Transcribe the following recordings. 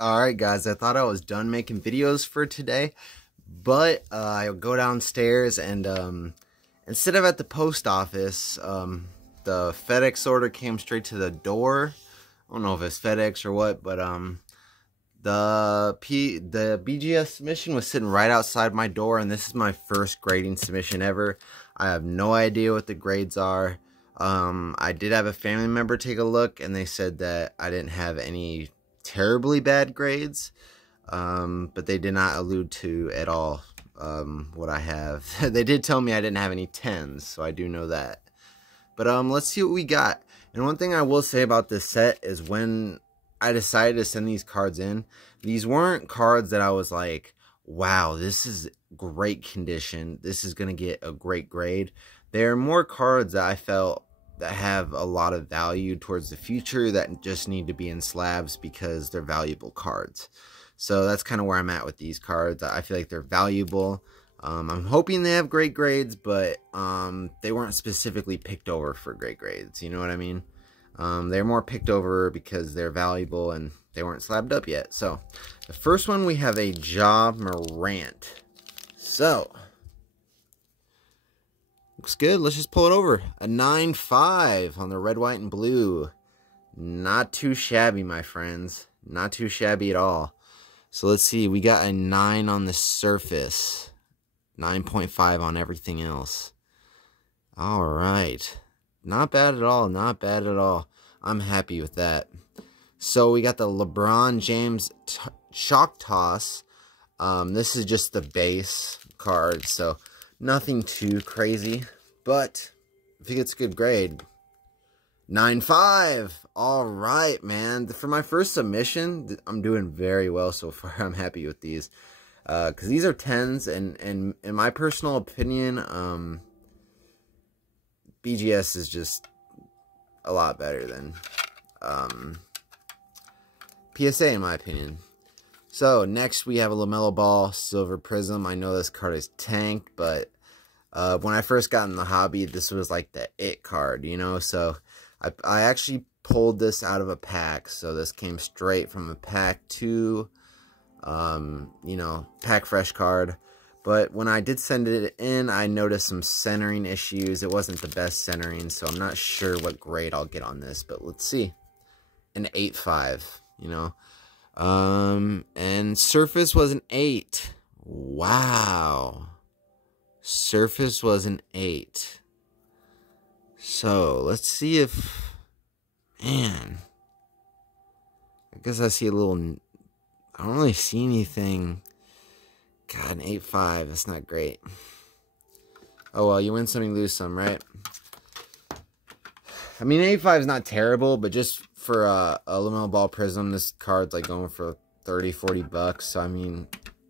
Alright guys, I thought I was done making videos for today, but I go downstairs and instead of at the post office, the FedEx order came straight to the door. I don't know if it's FedEx or what, but the BGS submission was sitting right outside my door, and this is my first grading submission ever. I have no idea what the grades are. I did have a family member take a look, and they said that I didn't have any terribly bad grades, but they did not allude to at all what I have. They did tell me I didn't have any 10s, so I do know that. But let's see what we got. And one thing I will say about this set is when I decided to send these cards in, these weren't cards that I was like, wow, this is great condition, this is gonna get a great grade. They're more cards that I felt that have a lot of value towards the future that just need to be in slabs because they're valuable cards. So that's kind of where I'm at with these cards. I feel like they're valuable. I'm hoping they have great grades, but they weren't specifically picked over for great grades. You know what I mean? They're more picked over because they're valuable and they weren't slabbed up yet. So the first one, we have a Ja Morant. So looks good. Let's just pull it over. A 9.5 on the red, white, and blue. Not too shabby, my friends. Not too shabby at all. So let's see. We got a 9 on the surface. 9.5 on everything else. All right. Not bad at all. Not bad at all. I'm happy with that. So we got the LeBron James Chalk Toss. This is just the base card, so nothing too crazy, but if he gets a good grade, 9.5. All right, man. For my first submission, I'm doing very well so far. I'm happy with these, because these are 10s, and in my personal opinion, BGS is just a lot better than PSA, in my opinion. So, next we have a LaMelo Ball Silver Prism. I know this card is tanked, but when I first got in the hobby, this was like the it card, you know? So, I actually pulled this out of a pack. So, this came straight from a pack 2, you know, pack fresh card. But when I did send it in, I noticed some centering issues. It wasn't the best centering, so I'm not sure what grade I'll get on this. But let's see. An 8.5, you know? And surface was an 8. Wow. Surface was an 8. So, let's see if, man, I guess I see a little, I don't really see anything. God, an 8.5, that's not great. Oh, well, you win some, you lose some, right? I mean, 8.5 is not terrible, but just for a LaMelo Ball Prism, this card's like going for 30, 40 bucks. So, I mean,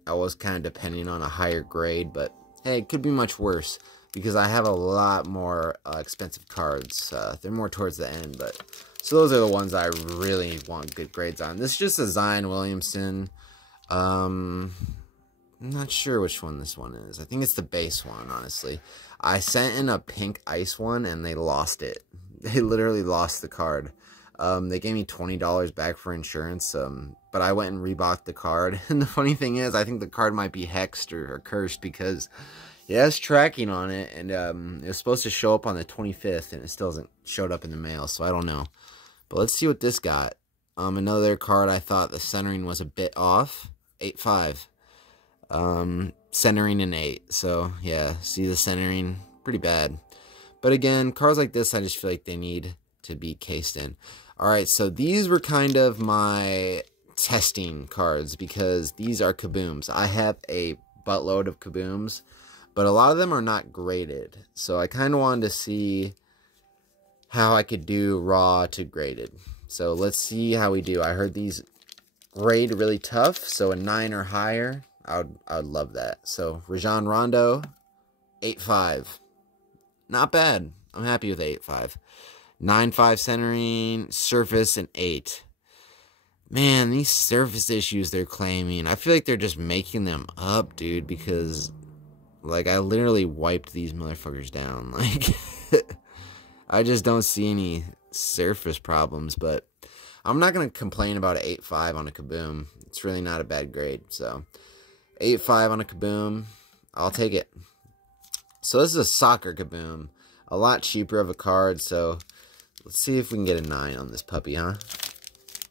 I was kind of depending on a higher grade, but hey, it could be much worse because I have a lot more expensive cards. They're more towards the end, but so those are the ones I really want good grades on. This is just a Zion Williamson. I'm not sure which one this one is. I think it's the base one, honestly. I sent in a pink ice one, and they lost it. They literally lost the card. They gave me $20 back for insurance, but I went and rebought the card. And the funny thing is, I think the card might be hexed or cursed because it has tracking on it, and it was supposed to show up on the 25th, and it still hasn't showed up in the mail, so I don't know. But let's see what this got. Another card I thought the centering was a bit off. 8.5. Centering an 8. So, yeah, see the centering? Pretty bad. But again, cards like this, I just feel like they need to be cased in. Alright, so these were kind of my testing cards because these are kabooms. I have a buttload of kabooms, but a lot of them are not graded. So I kind of wanted to see how I could do raw to graded. So let's see how we do. I heard these grade really tough, so a 9 or higher, I would love that. So Rajon Rondo, 8.5. Not bad. I'm happy with 8.5. 9.5 centering, surface, and 8. Man, these surface issues they're claiming, I feel like they're just making them up, dude, because, like, I literally wiped these motherfuckers down. Like, I just don't see any surface problems, but I'm not going to complain about an 8.5 on a Kaboom. It's really not a bad grade. So 8.5 on a Kaboom, I'll take it. So this is a soccer Kaboom. A lot cheaper of a card, so let's see if we can get a 9 on this puppy, huh?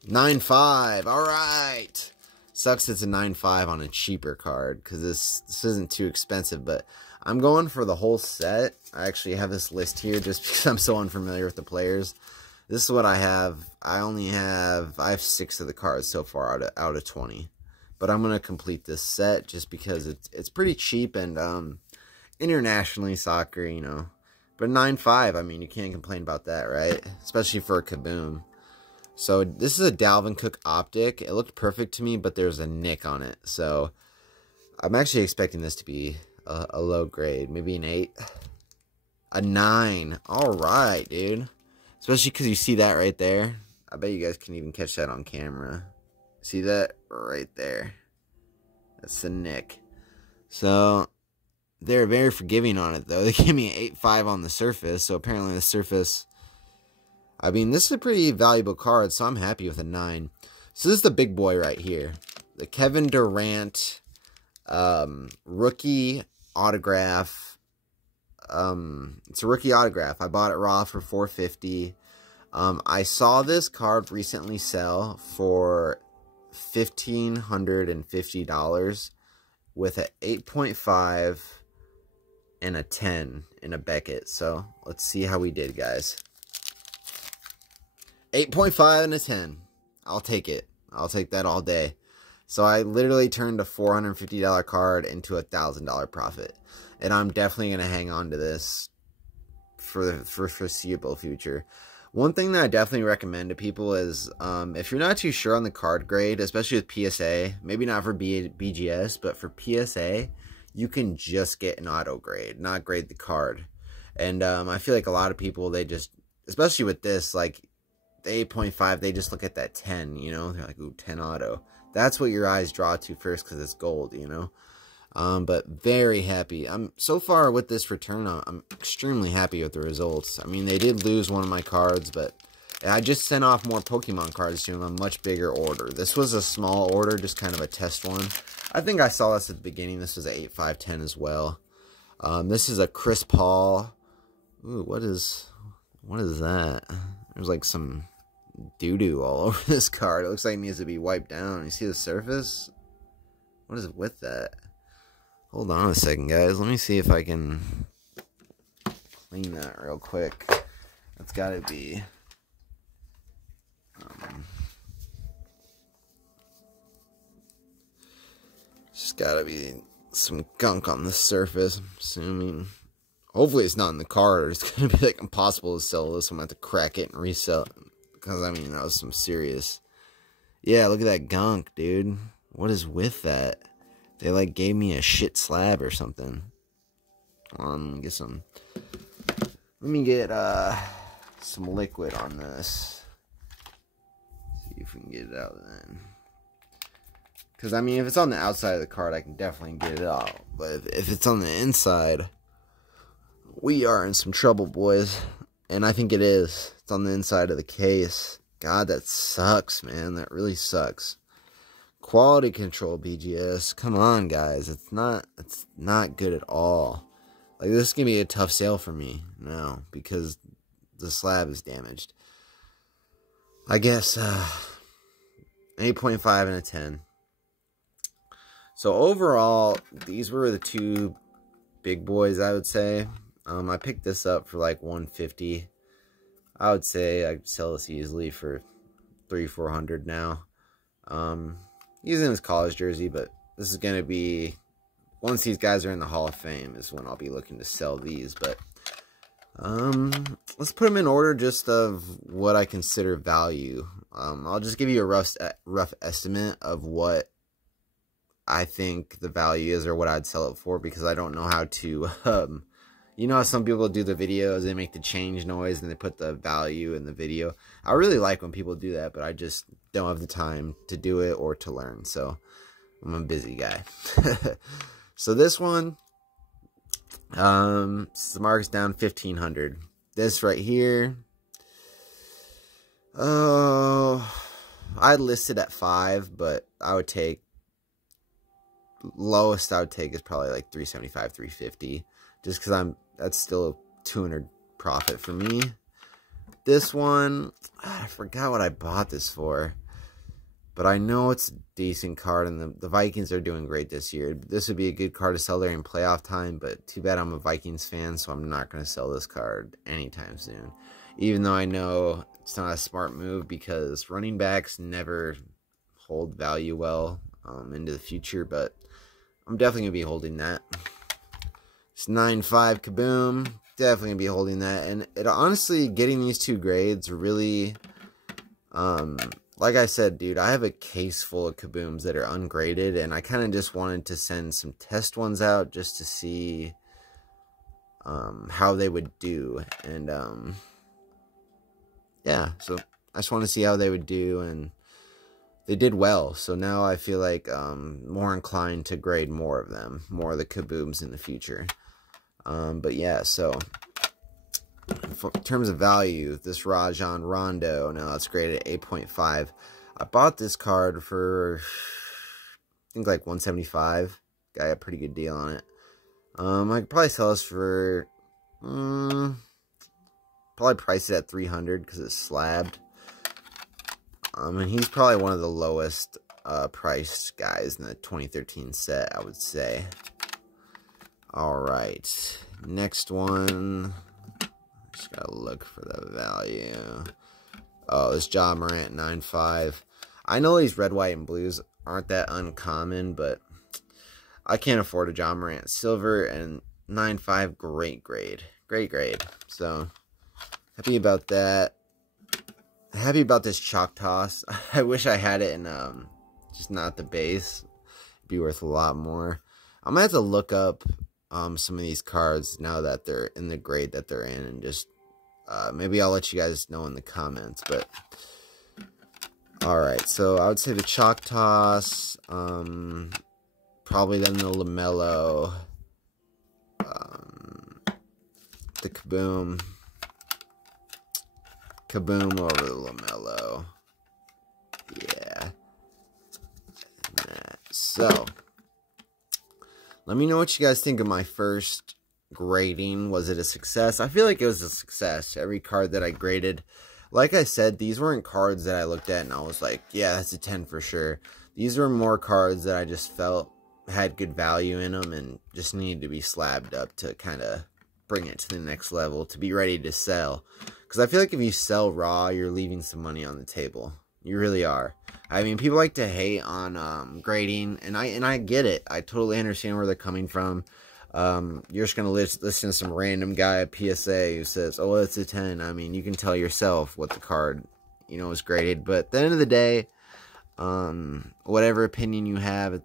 9.5, alright! Sucks it's a 9.5 on a cheaper card, because this isn't too expensive, but I'm going for the whole set. I actually have this list here just because I'm so unfamiliar with the players. This is what I have. I have 6 of the cards so far out of 20. But I'm going to complete this set just because it's pretty cheap and internationally soccer, you know. But 9.5, I mean, you can't complain about that, right? Especially for a Kaboom. So this is a Dalvin Cook Optic. It looked perfect to me, but there's a nick on it. So I'm actually expecting this to be a low grade. Maybe an 8. A 9. All right, dude. Especially because you see that right there. I bet you guys can even catch that on camera. See that? Right there. That's the nick. So they're very forgiving on it, though. They gave me an 8.5 on the surface. So apparently the surface... I mean, this is a pretty valuable card, so I'm happy with a 9. So this is the big boy right here. The Kevin Durant rookie autograph. It's a rookie autograph. I bought it raw for $4.50. I saw this card recently sell for $1,550 with an 8.5 and a 10 in a Beckett. So let's see how we did, guys. 8.5 and a 10. I'll take it. I'll take that all day. So I literally turned a $450 card into a $1,000 profit. And I'm definitely going to hang on to this for the foreseeable future. One thing that I definitely recommend to people is if you're not too sure on the card grade, especially with PSA, maybe not for BGS, but for PSA, you can just get an auto grade, not grade the card. And I feel like a lot of people, they just, especially with this, like, the 8.5, they just look at that 10, you know? They're like, ooh, 10 auto. That's what your eyes draw to first because it's gold, you know? But very happy. So far with this return, I'm extremely happy with the results. I mean, they did lose one of my cards, but I just sent off more Pokemon cards to them, a much bigger order. This was a small order, just kind of a test one. I think I saw this at the beginning. This was an 8.5/10 as well. This is a Chris Paul. Ooh, what is that? There's like some doo-doo all over this card. It looks like it needs to be wiped down. You see the surface? What is it with that? Hold on a second, guys. Let me see if I can clean that real quick. That's got to be... just got to be some gunk on the surface, I'm assuming. Hopefully it's not in the card, or it's going to be like impossible to sell this. I'm going to have to crack it and resell it. Because, I mean, that was some serious... Yeah, look at that gunk, dude. What is with that? They, like, gave me a shit slab or something. Hold on, let me get some... Let me get, some liquid on this. See if we can get it out then. Because, I mean, if it's on the outside of the card, I can definitely get it out. But if it's on the inside... We are in some trouble, boys. And I think it is. It's on the inside of the case. God, that sucks, man. That really sucks. Quality control, BGS. Come on, guys. It's not good at all. Like, this is going to be a tough sale for me now. Because the slab is damaged. I guess, 8.5 and a 10. So, overall, these were the two big boys, I would say. I picked this up for like $150. I would say I could sell this easily for $300-400 now. Using his college jersey, but this is going to be, once these guys are in the Hall of Fame is when I'll be looking to sell these. But let's put them in order just of what I consider value. I'll just give you a rough estimate of what I think the value is or what I'd sell it for, because I don't know how to... you know how some people do the videos, they make the change noise and they put the value in the video. I really like when people do that, but I just don't have the time to do it or to learn. So I'm a busy guy. So this one, the mark's down $1,500. This right here, I listed at 5, but I would take, lowest I would take is probably like 375, 350, just because that's still a 200 profit for me. This one, I forgot what I bought this for, but I know it's a decent card, and the Vikings are doing great this year. This would be a good card to sell during playoff time, but too bad I'm a Vikings fan, so I'm not going to sell this card anytime soon. Even though I know it's not a smart move, because running backs never hold value well into the future, but I'm definitely going to be holding that. It's 9.5 Kaboom. Definitely going to be holding that. And it honestly, getting these 2 grades really, like I said, dude, I have a case full of Kabooms that are ungraded, and I kind of just wanted to send some test ones out just to see how they would do. And yeah, so I just want to see how they would do, and they did well. So now I feel like more inclined to grade more of them, more of the Kabooms in the future. But yeah, so in terms of value, this Rajon Rondo, now it's graded at 8.5. I bought this card for, I think, like 175. Got a pretty good deal on it. I could probably sell this for, probably price it at 300 because it's slabbed. And he's probably one of the lowest priced guys in the 2013 set, I would say. Alright, next one. Just gotta look for the value. Oh, this Ja Morant 9.5. I know these red, white, and blues aren't that uncommon, but I can't afford a Ja Morant silver, and 9.5, great grade. Great grade. So, happy about that. Happy about this chalk toss. I wish I had it in just not the base. It'd be worth a lot more. I'm gonna have to look up some of these cards now that they're in the grade that they're in, and just maybe I'll let you guys know in the comments. But alright, so I would say the chalk toss, probably then the LaMelo, the Kaboom over the LaMelo. Yeah. So, let me know what you guys think of my first grading. Was it a success? I feel like it was a success. Every card that I graded, like I said, these weren't cards that I looked at and I was like, yeah, that's a 10 for sure. These were more cards that I just felt had good value in them and just needed to be slabbed up to kind of bring it to the next level, to be ready to sell. Because I feel like if you sell raw, you're leaving some money on the table. You really are. I mean, people like to hate on grading, and I get it. I totally understand where they're coming from. You're just going to listen to some random guy at PSA who says, oh, it's a 10. I mean, you can tell yourself what the card, you know, is graded. But at the end of the day, whatever opinion you have,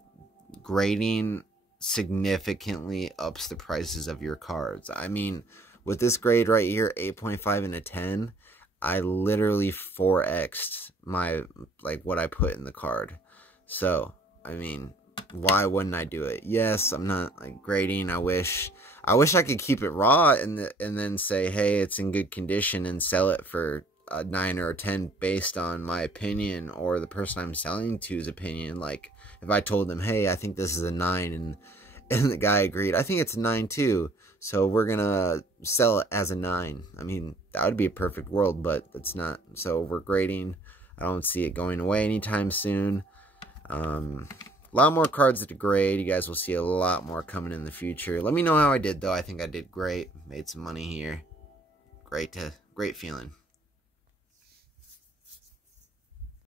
grading significantly ups the prices of your cards. I mean, with this grade right here, 8.5 and a 10, I literally 4x'd my, like, what I put in the card. So, I mean, why wouldn't I do it? Yes, I'm not, like, grading. I wish I could keep it raw and then say, hey, it's in good condition, and sell it for a 9 or a 10 based on my opinion or the person I'm selling to's opinion. Like, if I told them, hey, I think this is a 9, and the guy agreed, I think it's a 9 too, so we're gonna sell it as a 9. I mean, that would be a perfect world, but it's not. So we're grading. I don't see it going away anytime soon. A lot more cards to grade. You guys will see a lot more coming in the future. Let me know how I did, though. I think I did great. Made some money here. Great feeling.